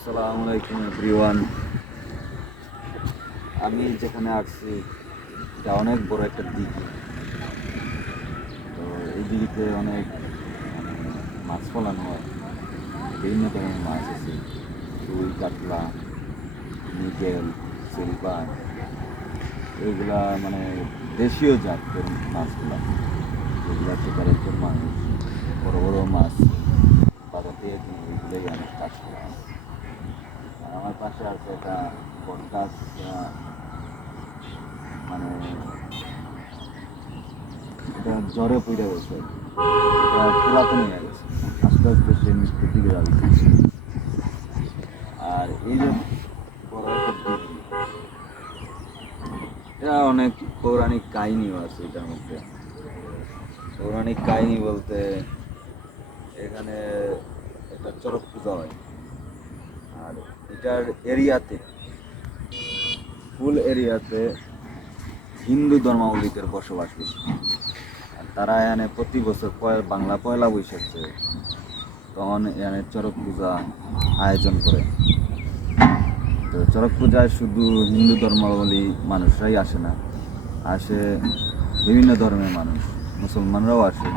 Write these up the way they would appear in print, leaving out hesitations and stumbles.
আসসালামু আলাইকুম এভরিওয়ান। আমি যেখানে আসছি এটা অনেক বড় একটা দিঘি। তো এই দিঘিতে অনেক মাছ ফলানো হয়, বিভিন্ন ধরনের মাছ আছে, রুই, কাতলা, মৃগেল, সিলভার, এগুলা দেশীয় জাতের মাছগুলা, যেগুলা সচরাচর মানুষ বড় বড় মাছ বাজার থেকে কিনে, এগুলোই অনেক চাষ করা হয়। আর আমার পাশে আছে একটা বট গাছ, মানে এটা জ্বরে পড়ে গেছে, এটা পুরাতন হয়ে গেছে, আস্তে আস্তে সে মৃত্যুর দিকে যাচ্ছে। আর এই যে বড় একটা দিঘি, এটা অনেক পৌরাণিক কাহিনীও আছে এটার মধ্যে। পৌরাণিক কাহিনী বলতে এখানে একটা চড়ক পূজা হয়, আর এটার এরিয়াতে, ফুল এরিয়াতে হিন্দু ধর্মাবলম্বীদের বসবাস বেশি। আর তারা এখানে প্রতি বছর বাংলা পয়লা বৈশাখে তখন এখানে চড়ক পূজা আয়োজন করে। তো চড়ক পূজায় শুধু হিন্দু ধর্মাবলম্বী মানুষরাই আসে না, আসে বিভিন্ন ধর্মের মানুষ, মুসলমানরাও আসে।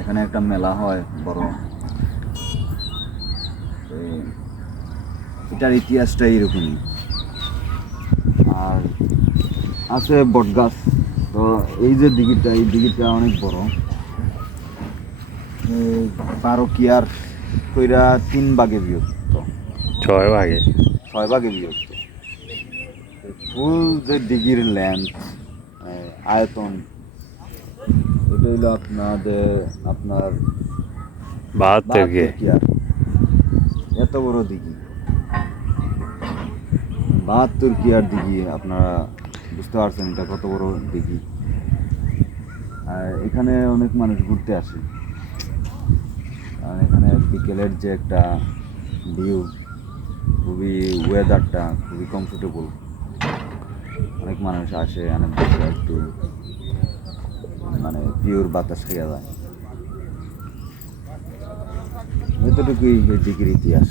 এখানে একটা মেলা হয় বড়। তো এটার ইতিহাসটা এইরকমই। আর আছে বটগাছ। তো এই যে দিঘিটা, এই দিঘিটা অনেক বড়, 12 কিয়ার কইরা 3 ভাগে বিভক্ত, 6 ভাগে। 6 ভাগে বিভক্ত। ফুল যে দিঘির লেন্থ, আয়তন, এটা হইলো আপনার 72 কে। 72 কিয়ার। এত বড় দিঘি, 72 কিয়ার দিঘি, আপনারা বুঝতে পারছেন এটা কত বড় দিঘি। আর এখানে অনেক মানুষ ঘুরতে আসে। আর এখানে বিকেলের যে একটা ভিউ, খুবই ওয়েদারটা খুবই কমফোর্টেবল। অনেক মানুষ আসে এখানে বসে একটু পিওর বাতাস খেয়ে যায়। এতটুকুই এই দিঘির ইতিহাস।